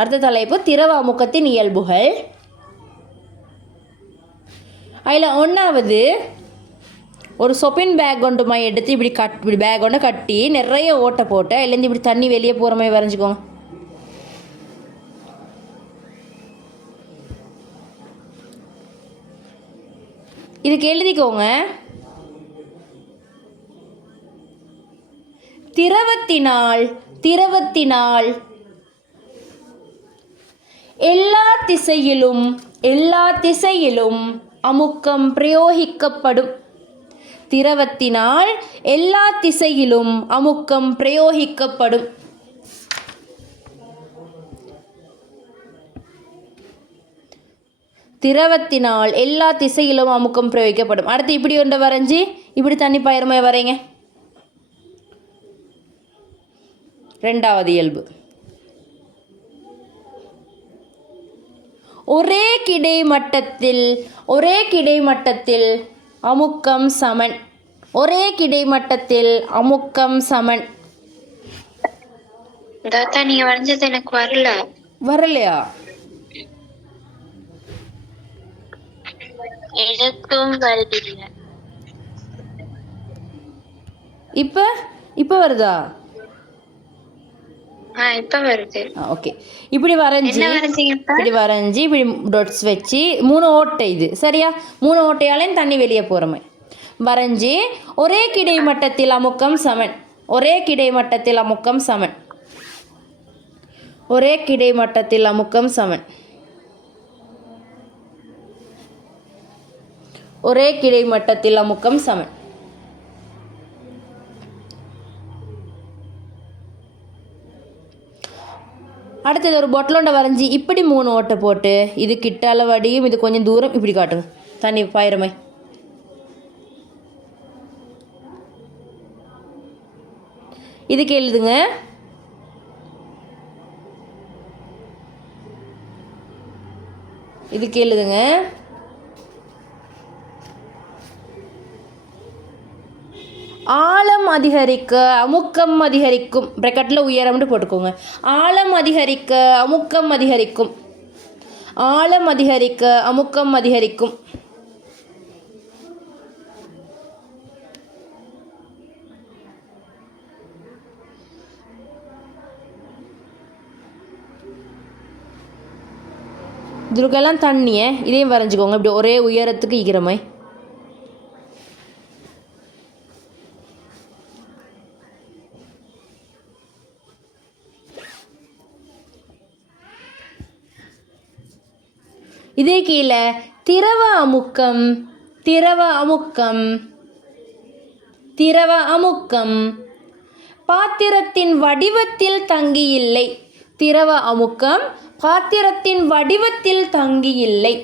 அடுத்த தலைப்பு திரவ அமுக்கத்தின் இயல்புகள். அதில் ஒன்றாவது, ஒரு சொப்பின் பேக் கொண்டு மாதிரி எடுத்து இப்படி பேக் கொண்டு கட்டி நிறைய ஓட்டை போட்டு அதுலேருந்து இப்படி தண்ணி வெளியே போகிற மாதிரி வரைஞ்சிக்கோங்க. இதுக்கு எழுதிக்கோங்க, திரவத்தினால் எல்லா திசையிலும் அமுக்கம் பிரயோகிக்கப்படும். திரவத்தினால் எல்லா திசையிலும் அமுக்கம் பிரயோகிக்கப்படும். திரவத்தினால் எல்லா திசையிலும் அமுக்கம் பிரயோகிக்கப்படும். அடுத்து இப்படி ஒன்றை வரைஞ்சி இப்படி தண்ணி பயிரமே வரைங்க. ரெண்டாவது இயல்பு, ஒரே கிடைமட்டத்தில் அமுக்கம் சமன். ஒரே கிடைமட்டத்தில் அமுக்கம் சமன். நீங்க வரைஞ்சது எனக்கு வரலையா? எனக்கும் வருதில்லை. இப்ப வருதா? இப்ப வருது. ஓகே. இப்படி வரைஞ்சி இப்படி டாட்ஸ் வச்சு 3 ஓட்டை, இது சரியா? 3 ஓட்டையாலையும் தண்ணி வெளியே போகிற மாதிரி வரைஞ்சி ஒரே கிடைமட்டத்தில் அமுக்கம் சமன். ஒரே கிடைமட்டத்தில் அமுக்கம் சமன். ஒரே கிடைமட்டத்தில் அமுக்கம் சமன். ஒரே கிடைமட்டத்தில் அமுக்கம் சமன். அடுத்தது ஒரு பொட்டலோண்டை வரைஞ்சி இப்படி 3 ஓட்டை போட்டு இது கிட்ட அளவடியும் இது கொஞ்சம் தூரம் இப்படி காட்டுங்க தண்ணி பாயிரமை. இதுக்கு எழுதுங்க, ஆழம் அதிகரிக்க அமுக்கம் அதிகரிக்கும். பிரக்கெட்டில் உயரம்னு போட்டுக்கோங்க. ஆழம் அதிகரிக்க அமுக்கம் அதிகரிக்கும். ஆழம் அதிகரிக்க அமுக்கம் அதிகரிக்கும். இதுக்கெல்லாம் தண்ணியை இதையும் வரைஞ்சிக்கோங்க இப்படி ஒரே உயரத்துக்கு ஈக்கிறமை. இதே கீழே திரவ அமுக்கம் பாத்திரத்தின் வடிவத்தில் தங்கியில்லை. திரவ அமுக்கம் பாத்திரத்தின் வடிவத்தில் தங்கியில்லை.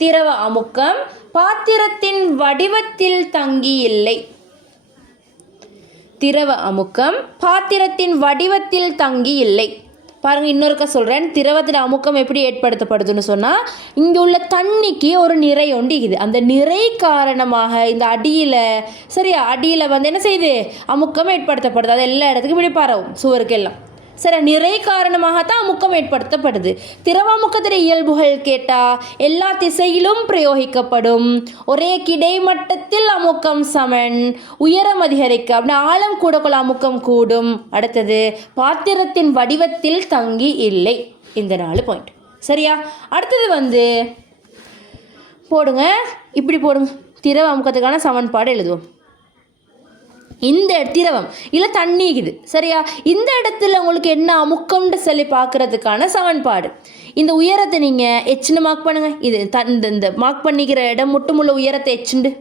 திரவ அமுக்கம் பாத்திரத்தின் வடிவத்தில் தங்கியில்லை. திரவ அமுக்கம் பாத்திரத்தின் வடிவத்தில் தங்கியில்லை. பாருங்கள், இன்னொருக்கா சொல்கிறேன். திரவத்தில் அமுக்கம் எப்படி ஏற்படுத்தப்படுதுன்னு சொன்னால், இங்கே உள்ள தண்ணிக்கு ஒரு நிறை ஒண்டிக்குது. அந்த நிறை காரணமாக இந்த அடியில் அடியில் என்ன செய்யுது, அமுக்கம் ஏற்படுத்தப்படுது. அது எல்லா இடத்துக்கும் இப்படி பரவும், சுவருக்கு எல்லாம். நிறை காரணமாகத்தான் அமுக்கம் ஏற்படுத்தப்படுது. திரவ அமுக்கத்தின் இயல்புகள் கேட்டால் எல்லா திசையிலும் பிரயோகிக்கப்படும். ஒரே கிடைமட்டத்தில் அமுக்கம் சமன். உயரம் அதிகரிக்க அப்படின்னா ஆழம் கூடக்குள்ள அமுக்கம் கூடும். அடுத்தது பாத்திரத்தின் வடிவத்தில் தங்கி இல்லை. இந்த 4 பாயிண்ட் சரியா? அடுத்தது போடுங்க, இப்படி போடுங்க. திரவ அமுக்கத்துக்கான சமன்பாடு எழுதுவோம். இந்த திரவம் இல்லை தண்ணிக்குது சரியா? இந்த இடத்துல உங்களுக்கு என்ன அமுக்கம்னு சொல்லி பார்க்குறதுக்கான சமன்பாடு. இந்த உயரத்தை நீங்கள் எச்சுன்னு மார்க் பண்ணுங்கள். இது இந்த மார்க் பண்ணிக்கிற இடம் மட்டும் உள்ள உயரத்தை எச்சுண்டு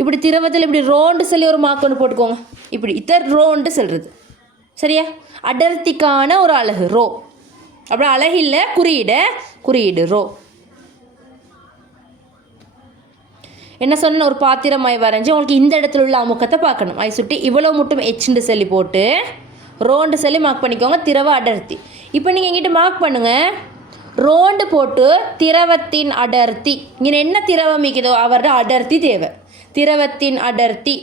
இப்படி திரவத்தில் இப்படி ரோண்டு சொல்லி ஒரு மார்க் ஒன்று போட்டுக்கோங்க. இப்படி ரோண்டு சொல்கிறது சரியா? அடர்த்திக்கான ஒரு அலகு ரோ. அப்படி அலகு இல்லை, குறியீடு ரோ. என்ன சொன்ன, ஒரு பாத்திரமாய் வரைஞ்சி உங்களுக்கு இந்த இடத்துல உள்ள அமுக்கத்தை பார்க்கணும். அதை சுட்டி இவ்வளோ மட்டும் எச்சுண்டு சொல்லி போட்டு ரோண்டு சொல்லி மார்க் பண்ணிக்கோங்க. திரவ அடர்த்தி. இப்போ நீங்கள் எங்கிட்ட மார்க் பண்ணுங்கள். ரோண்டு போட்டு திரவத்தின் அடர்த்தி. இங்கே என்ன திரவம் மிக்குதோ அவரோட அடர்த்தி தேவை. திரவத்தின் அடர்த்தி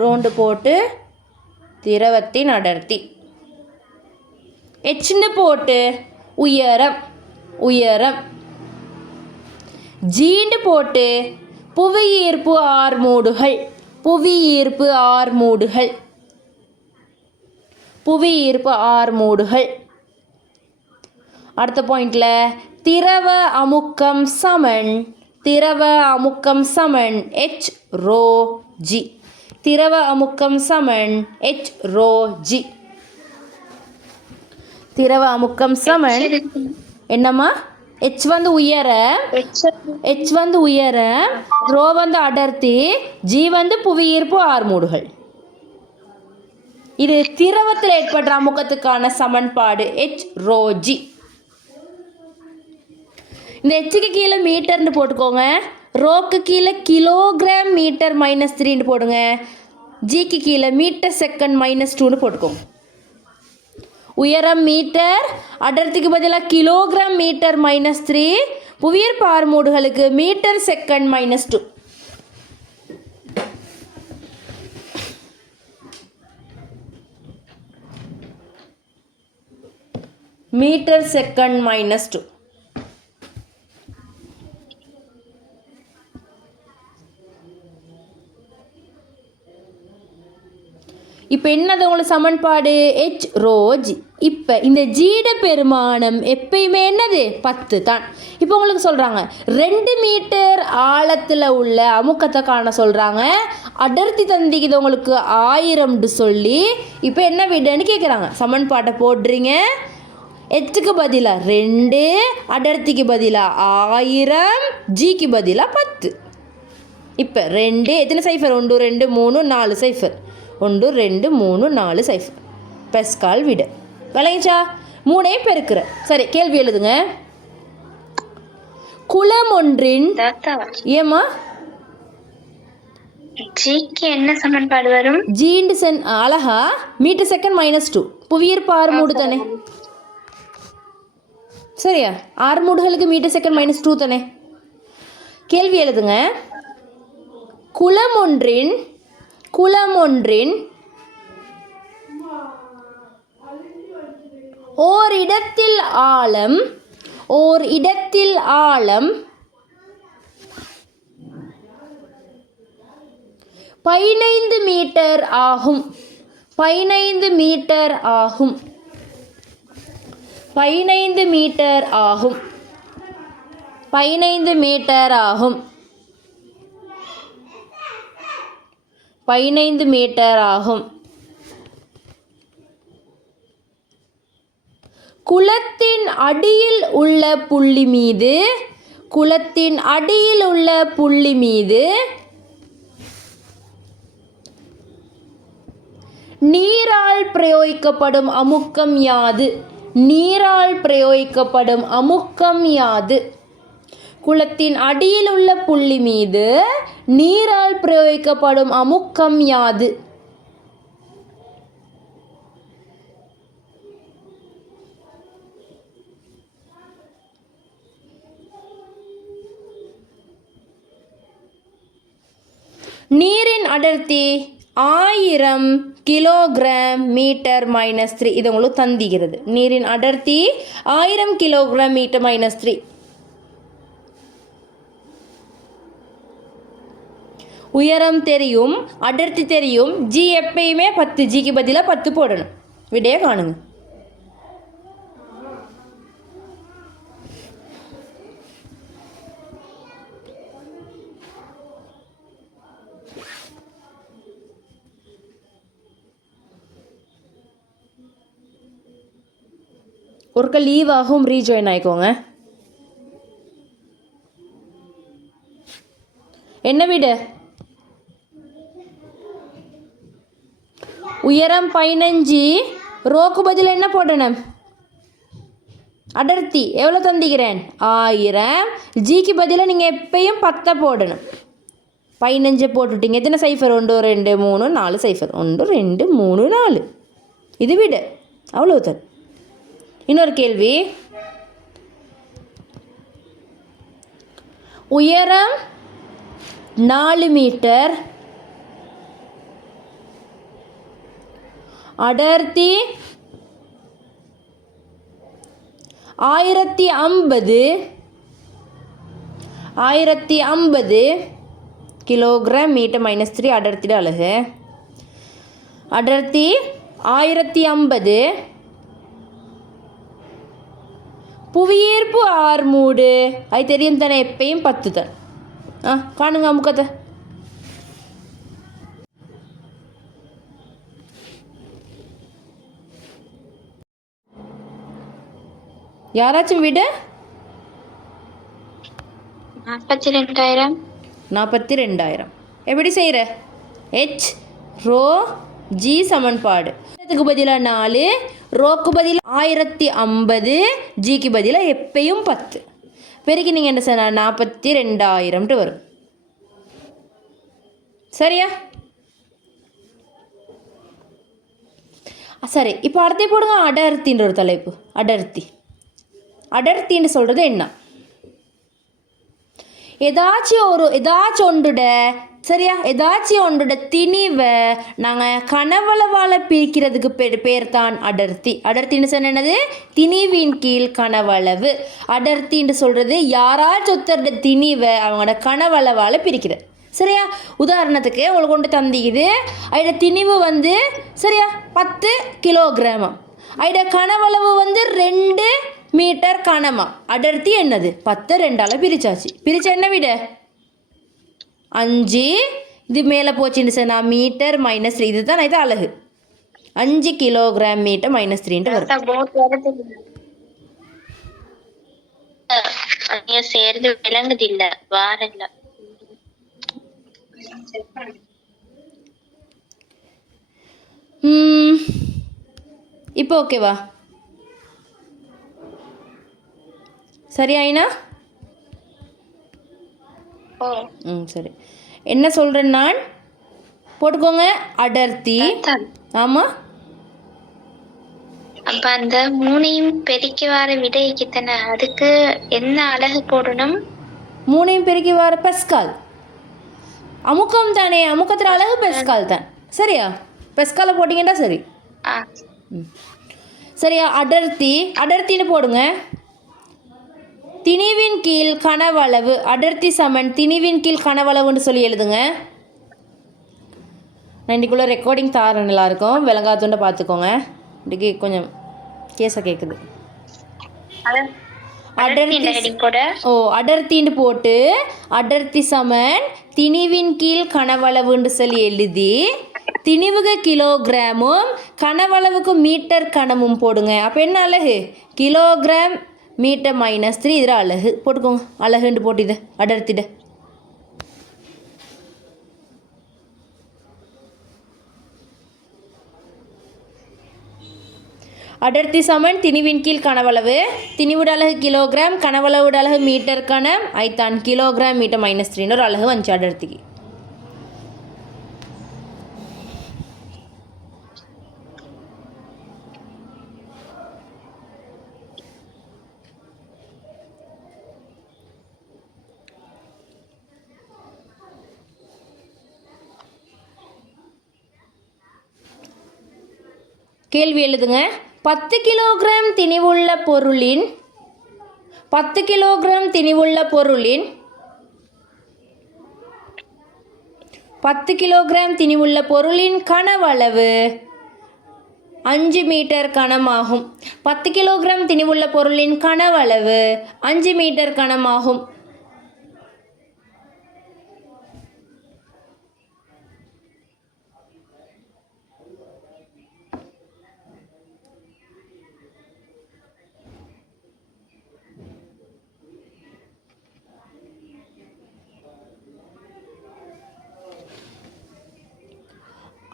ரோண்டு போட்டு திரவத்தின் அடர்த்தி. எச்னு போட்டு உயரம் உயரம். ஜீண்டு போட்டு புவியீர்ப்பு ஆர்மூடுகள் புவியீர்ப்பு ஆர்மூடுகள் புவியீர்ப்பு ஆர்மூடுகள். அடுத்த பாயிண்ட்ல திரவ அமுக்கம் சமன் திரவ அமுக்கம் சமன் H ரோ G. திரவ அமுக்கம் சமன் H ரோ G. திரவ அமுக்கம் சமன் என்னம்மா? H வந்து உயரம், H வந்து உயரம், ரோ வந்து அடர்த்தி, G வந்து புவியீர்ப்பு ஆர்மூடுகள். இது திரவத்தில் ஏற்படுற அமுக்கத்துக்கான சமன்பாடு H ரோ G. இந்த Hக்கு கீழே மீட்டர்னு போட்டுக்கோங்க, ரோக்கு கீழே கிலோகிராம் மீட்டர் -3 போடுங்க, ஜிக்கு கீழே மீட்டர் செகண்ட் -2 போட்டுக்கோங்க. உயரம் மீட்டர், அடர்த்திக்கு பதிலாக கிலோகிராம் மீட்டர் -3, புவியீர்ப்பு ஆர்மூடுகளுக்கு மீட்டர் செகண்ட் -2. Metre second -2. இப்போ என்னது உங்களுக்கு சமன்பாடு? H rho G. இப்போ இந்த ஜீட பெருமானம் எப்பயுமே என்னது? 10 தான். இப்போ உங்களுக்கு சொல்கிறாங்க 2 மீட்டர் ஆழத்தில் உள்ள அமுக்கத்தை காண சொல்கிறாங்க. அடர்த்தி தந்திக்குது உங்களுக்கு 1000 சொல்லி இப்போ என்ன விடன்னு கேட்குறாங்க. சமன்பாட்டை போடுறீங்க. Hக்கு பதிலாக 2, அடர்த்திக்கு பதிலாக 1000, ஜிக்கு பதிலாக 10. இப்போ 2 எத்தனை சைஃபர்? 1 2 3 4 சைஃபர். 1 2 3 4 சைஃபர். பெஸ்கால் விட விளங்கிச்சா? 3 பெருக்கிற. சரி, கேள்வி எழுதுங்க. குளம் ஒன்றின் ஏமா ஜிக்கு என்ன சமன்பாடு வரும்? ஜீண்டு சென் அழகா மீட்டர் செகண்ட் -2 புவியீர்ப்பு ஆர்மூடு தானே. சரியா? ஆர்மூடுகளுக்கு மீட்டர் செகண்ட் -2 தானே. கேள்வி எழுதுங்க. குளம் ஒன்றின் ஓர் இடத்தில் ஆழம் 15 மீட்டர் ஆகும். 15 மீட்டர் ஆகும். 15 மீட்டர் ஆகும். 15 மீட்டர் ஆகும். 15 மீட்டர் ஆகும். குளத்தின் அடியில் உள்ள புள்ளி மீது நீரால் பிரயோகிக்கப்படும் அமுக்கம் யாது? நீரால் பிரயோகிக்கப்படும் அமுக்கம் யாது? குளத்தின் அடியில் உள்ள புள்ளி மீது நீரால் பிரயோகிக்கப்படும் அமுக்கம் யாது? நீரின் அடர்த்தி 1000 கிலோகிராம் மீட்டர் -3. இது உங்களுக்கு தந்திக்கிறது. நீரின் அடர்த்தி 1000 கிலோகிராம் மீட்டர் -3. உயரம் தெரியும், அடர்த்தி தெரியும், ஜி எப்பயுமே 10, ஜிக்கு பதிலாக 10 போடணும். விடையை காணுங்க. ஒருக்க லீவ் ஆகும், ரீஜாயின் ஆகிக்கோங்க. என்ன விடு? உயரம் 15, ரோக்கு பதில் என்ன போடணும்? அடர்த்தி எவ்வளோ தந்திக்கிறேன்? 1000. ஜிக்கு பதிலாக நீங்கள் எப்பயும் 10 போடணும். 15 போட்டுட்டீங்க. எத்தனை சைஃபர்? 1 2 3 4 சைஃபர். 1 2 3 4. இது விடு, அவ்வளோதான். இன்னொரு கேள்வி. உயரம் 4 மீட்டர், அடர்த்தி 1050 கிலோகிராம் மீட்டர் மைனஸ் 3 அடர்த்திட அலகு. அடர்த்தி 1050 புவியீர்ப்பு ஆர்மூடு அது தெரியும் தானே, எப்பயும் 10 தான். காணுங்க அமுக்கத்தை. யாராச்சும் விடு. 42,000. எப்படி செய்கிற? ஹெச் ரோ ஜி சமன்பாடு. இதுக்கு பதிலாக 4, ரோக்கு பதிலாக 1050, ஜிக்கு பதிலாக எப்பயும் 10 பெருக்கி நீங்கள் என்ன சொன்ன 42,000 வரும். சரியா? சரி, இப்போ அடுத்தே போடுங்க. அடர்த்தின்ற ஒரு தலைப்பு. அடர்த்தின்னு சொல்கிறது என்ன? ஏதாச்சும் ஒன்றுட சரியா, ஏதாச்சும் ஒன்றோட திணிவை நாங்கள் கனவளவால் பிரிக்கிறதுக்கு பேர் தான் அடர்த்தி. அடர்த்தின்னு சொன்ன என்னது? திணிவின் கீழ் கனவளவு. அடர்த்தின்னு சொல்கிறது யாராச்சும் ஒருத்தரோட திணிவை அவங்களோட கனவளவால் பிரிக்கிறது. சரியா? உதாரணத்துக்கு உங்களுக்கு கொண்டு தந்திக்குது, அதோட திணிவு வந்து சரியா 10 கிலோகிராமா, அதோட கனவளவு வந்து 2 மீட்டர் கனமா. அடர்த்தி என்னது? 10 2ஆல் பிரிச்சாச்சு. பிரிச்சா என்ன விட 5. இது மேலே போச்சுன்னு சொன்னால் மீட்டர் மைனஸ் 3. இதுதான் இது அலகு. 5 கிலோகிராம் மீட்டர் மைனஸ் 3 வரும். சேர்ந்து விளங்குது இல்ல வாரல்ல. இப்போ ஓகேவா? சரியாயினா? சரி, என்ன சொல்கிறேன் நான் போட்டுக்கோங்க. அடர்த்தி. ஆமாம், அப்ப அந்த 3ஐயும் பெருக்கி வர விடைக்கு தானே, அதுக்கு என்ன அலகு போடணும்? 3ஐயும் பெருக்கி வர பெஸ்கால். அமுக்கம் தானே, அமுக்கத்தில் அலகு பெஸ்கால் தான். சரியா? பெஸ்காலை போட்டிங்கன்னா சரி. சரியா? அடர்த்தின்னு போடுங்க. திணிவின் கீழ் கனவளவு. அடர்த்தி சமன் திணிவின் கீழ் கனவளவுன்னு சொல்லி எழுதுங்க. நான் இன்றைக்குள்ளே ரெக்கார்டிங் தார நல்லா இருக்கும், விளங்காத்துண்ட பார்த்துக்கோங்க. இன்றைக்கி கொஞ்சம் கேஸாக கேட்குது. அடர்த்தின்னு போட்டு அடர்த்தி சமன் திணிவின் கீழ் கனவளவுன்னு சொல்லி எழுதி திணிவுக்கு கிலோகிராமும் கனவளவுக்கு மீட்டர் கனமும் போடுங்க. அப்போ என்ன அலகு? Kilogram metre minus 3. இதில் அலகு போட்டுக்கோங்க. அலகுண்டு போட்டிது அடர்த்திட. அடர்த்தி சமன் திணிவின் கீழ் கனவளவு. திணிவுட அலகு கிலோகிராம், கனவளவுட அலகு மீட்டர் கனம். ஐத்தான் கிலோகிராம் மீட்டர் மைனஸ் 3 ஒரு அலகு வந்துச்சு அடர்த்திக்கு. கேள்வி எழுதுங்க. 10 கிலோகிராம் திணிவுள்ள பொருளின் 10 கிலோகிராம் திணிவுள்ள பொருளின் 10 கிலோகிராம் திணிவுள்ள பொருளின் கனவளவு 5 மீட்டர் கனமாகும். 10 கிலோகிராம் திணிவுள்ள பொருளின் கனவளவு 5 மீட்டர் கனமாகும்.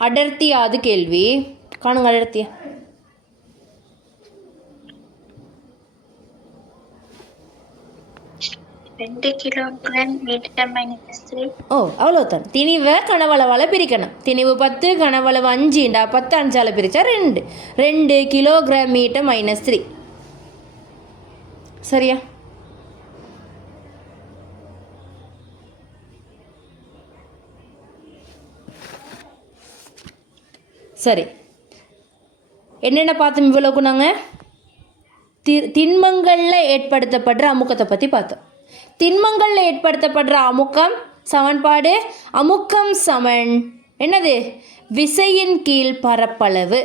அடர்த்தியாது கேள்வி. காணுங்க அடர்த்திய. அவ்வளோதான். திணிவை கனவளவால் பிரிக்கணும். திணிவு 10, கனவளவு 5. 10 5ஆல் பிரித்தா 2 கிலோகிராம் மீட்டர் மைனஸ் 3. சரியா? சரி, என்னென்ன பார்த்தோம் இவ்வளோக்கு நாங்கள் திண்மங்களில் ஏற்படுத்தப்படுற அமுக்கத்தை பற்றி பார்த்தோம். திண்மங்களில் ஏற்படுத்தப்படுற அமுக்கம் சமன்பாடு அமுக்கம் சமன் என்னது விசையின் கீழ் பரப்பளவு.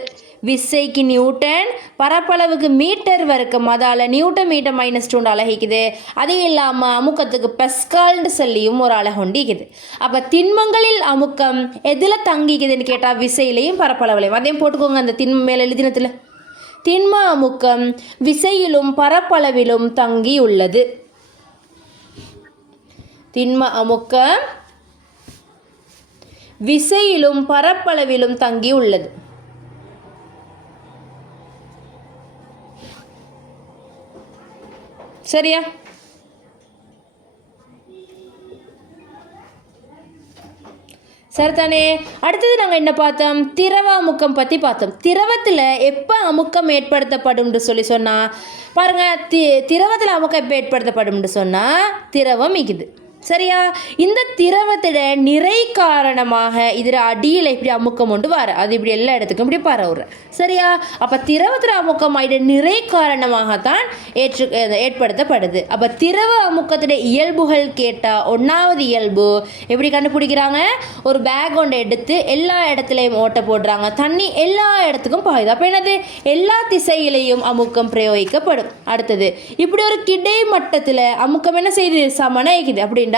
விசைக்கு நியூட்டன், பரப்பளவுக்கு மீட்டர் வரைக்கும், அதால் நியூட்டன் மீட்டர் -2 அலகிக்குது. அது இல்லாமல் அமுக்கத்துக்கு பெஸ்கால்னு சொல்லியும் ஒரு அலகு உண்டிக்குது. அப்போ திண்மங்களில் அமுக்கம் எதில் தங்கிக்குதுன்னு கேட்டால் விசையிலையும் பரப்பளவுலையும். அதையும் போட்டுக்கோங்க அந்த திண்ம மேலே எழுதினத்தில். திண்ம அமுக்கம் விசையிலும் பரப்பளவிலும் தங்கி உள்ளது. திண்ம அமுக்கம் விசையிலும் பரப்பளவிலும் தங்கி உள்ளது. சரியா? சரிதானே? அடுத்தது நாங்கள் என்ன பார்த்தோம்? திரவ அமுக்கம் பற்றி பார்த்தோம். திரவத்தில் எப்போ அமுக்கம் ஏற்படுத்தப்படும்னு சொன்னால் பாருங்கள், திரவத்தில் அமுக்கம் எப்போ ஏற்படுத்தப்படும்னு சொன்னால் திரவம் மிகுது. சரியா? இந்த திரவத்தோட நிறை காரணமாக இதில் அடியில் இப்படி அமுக்கம் கொண்டு வர, அது இப்படி எல்லா இடத்துக்கும் இப்படி பரவுற. சரியா? அப்போ திரவத்தில் அமுக்கம் இதோட நிறை காரணமாகத்தான் ஏற்படுத்தப்படுது. அப்போ திரவ அமுக்கத்தோட இயல்புகள் கேட்டால் 1வது இயல்பு எப்படி கண்டுபிடிக்கிறாங்க? ஒரு பேக் ஒன்று எடுத்து எல்லா இடத்துலையும் ஓட்ட போடுறாங்க, தண்ணி எல்லா இடத்துக்கும் பாயுது. அப்போ என்னது? எல்லா திசையிலையும் அமுக்கம் பிரயோகிக்கப்படும். அடுத்தது இப்படி ஒரு கிடை மட்டத்தில் அமுக்கம் என்ன செய்யுது? சமனாயிக்குது. அப்படின்னு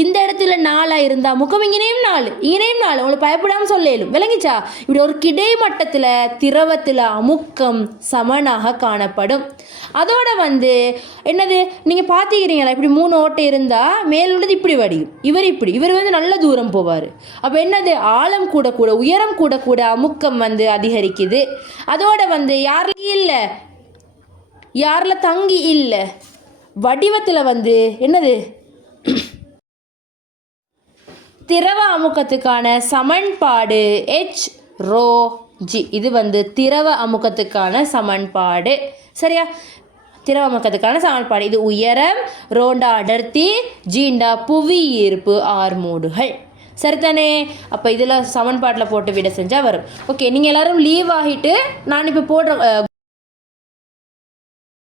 இந்த இடத்துல 4 இருந்தா அமுக்கம் இங்கேயும் 4 இங்கேயும் 4. உங்களுக்கு பயப்படாம சொல்லலும் விளங்கிச்சா? இப்படி ஒரு கிடைமட்டத்தில் திரவத்தில் அமுக்கம் சமனாக காணப்படும். அதோட என்னது நீங்கள் பார்த்துக்கிறீங்களா? இப்படி 3 ஓட்டை இருந்தால் மேலுள்ளது இப்படி வடியும், இவர் நல்ல தூரம் போவார். அப்போ என்னது? ஆழம் கூட கூட உயரம் கூட கூட அமுக்கம் அதிகரிக்குது. அதோட யாரில் இல்லை, யாரில் தங்கி இல்லை, வடிவத்தில் என்னது திரவ அமுக்கத்துக்கான சமன்பாடு H ρg. இது திரவ அமுக்கத்துக்கான சமன்பாடு. சரியா? திரவ அமுக்கத்துக்கான சமன்பாடு இது உயரம், ரோண்டா அடர்த்தி, ஜீண்டா புவி ஈர்ப்பு, ஆர்மூடுகள். சரிதானே? அப்போ இதில் சமன்பாட்டில் போட்டு விட செஞ்சால் வரும். ஓகே, நீங்கள் எல்லோரும் லீவ் ஆகிட்டு நான் இப்போ போடுற